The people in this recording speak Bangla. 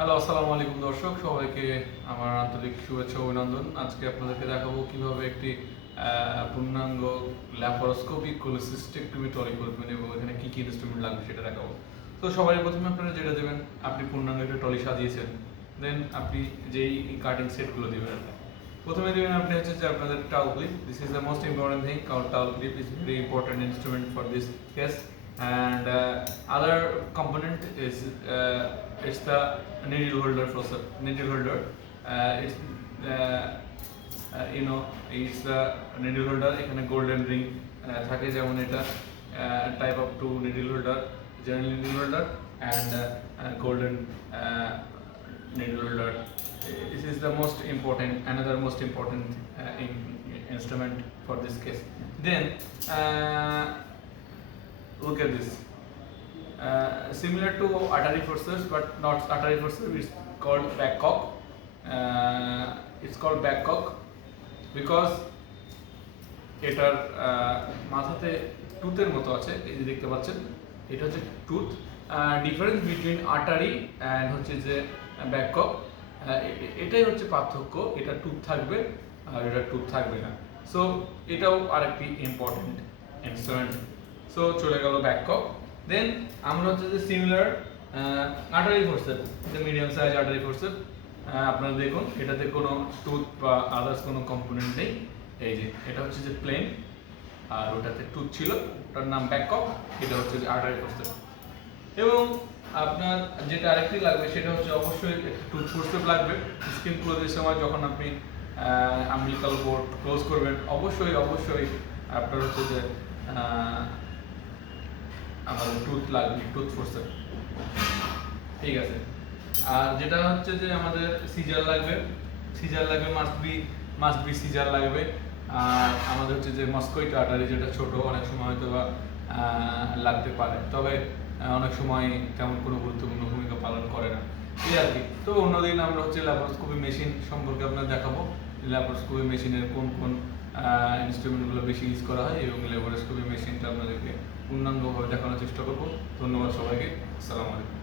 হ্যালো, আসসালামু আলাইকুম দর্শক, সবাইকে আমার আন্তরিক শুভেচ্ছা ও অভিনন্দন। আজকে আপনাদেরকে দেখাবো কিভাবে একটি পূর্ণাঙ্গ ল্যাপারোস্কোপিক কোলিসিস্টেক্টমি ট্রলি করবেন এবং এখানে কি কি ইনস্ট্রুমেন্ট লাগবে সেটা দেখাবো। তো সবার প্রথমে আপনারা যেটা দেবেন, আপনি পূর্ণাঙ্গ একটা ট্রলি সাজিয়েছেন, দেন আপনি যেই কাটিং সেটগুলো দেবেন, প্রথমে দেবেন আপনি হচ্ছে যে আপনাদের towel clip. This is the most important thing, কারণ towel clip is very important instrument for this case. And other component is it's the needle holder process. Needle holder, it's it's the needle holder. এখানে golden ring থাকে, যেমন এটা type of two needle holder, general needle holder and golden needle holder. This is the most important, another most important instrument for this case. Then look at this. Similar to artery forceps, but not artery forceps. It's called backcock. It's called backcock because এটার মাথাতে টুথের মতো আছে, এই যে দেখতে পাচ্ছেন, এটা হচ্ছে tooth. Difference between artery and হচ্ছে যে ব্যাককক, এটাই হচ্ছে পার্থক্য। এটা টুথ থাকবে আর এটা টুথ থাকবে না। সো এটাও আরেকটি ইম্পর্টেন্ট ইনস্ট্রুমেন্ট। সো চলে গেল ব্যাককক। দেন আমরা হচ্ছে যে similar artery forcep, medium size artery forcep. আপনারা দেখুন, এটাতে কোনো টুথ বা আদার্স কোনো কম্পোনেন্ট নেই। এই যে এটা হচ্ছে যে প্লেন, আর ওটাতে টুথ ছিল, ওটার নাম ব্যাককক। এটা হচ্ছে যে আর্টারি ফোর্সেপ। এবং আপনার যেটা আরেকটি লাগবে সেটা হচ্ছে অবশ্যই একটা টুথ ফোর্সেপ লাগবে। স্কিন ক্লোজের সময় যখন আপনি আম্বিলিকাল বোর্ড ক্লোজ করবেন, অবশ্যই আপনার হচ্ছে যে আমাদের টুথ লাগবে, টুথ ফোর্সেপ। ঠিক আছে। আর যেটা হচ্ছে যে আমাদের সিজার লাগবে, মাস্ট বি সিজার লাগবে। আর আমাদের হচ্ছে যে মস্কুইটো আর্টারি, যেটা ছোট, অনেক সময় হয়তো বা লাগতে পারে, তবে অনেক সময় তেমন কোনো গুরুত্বপূর্ণ ভূমিকা পালন করে না, এই আর কি। তো অন্যদিন আমরা হচ্ছে ল্যাপারোস্কোপি মেশিন সম্পর্কে আপনার দেখাবো। ল্যাপারোস্কোপি মেশিনের কোন কোন ইনস্ট্রুমেন্টগুলো বেশি ইউজ করা হয় এবং ল্যাপারোস্কোপি মেশিনটা আপনাদেরকে পূর্ণাঙ্গভাবে দেখানোর চেষ্টা করবো। ধন্যবাদ সবাইকে, আসসালামু আলাইকুম।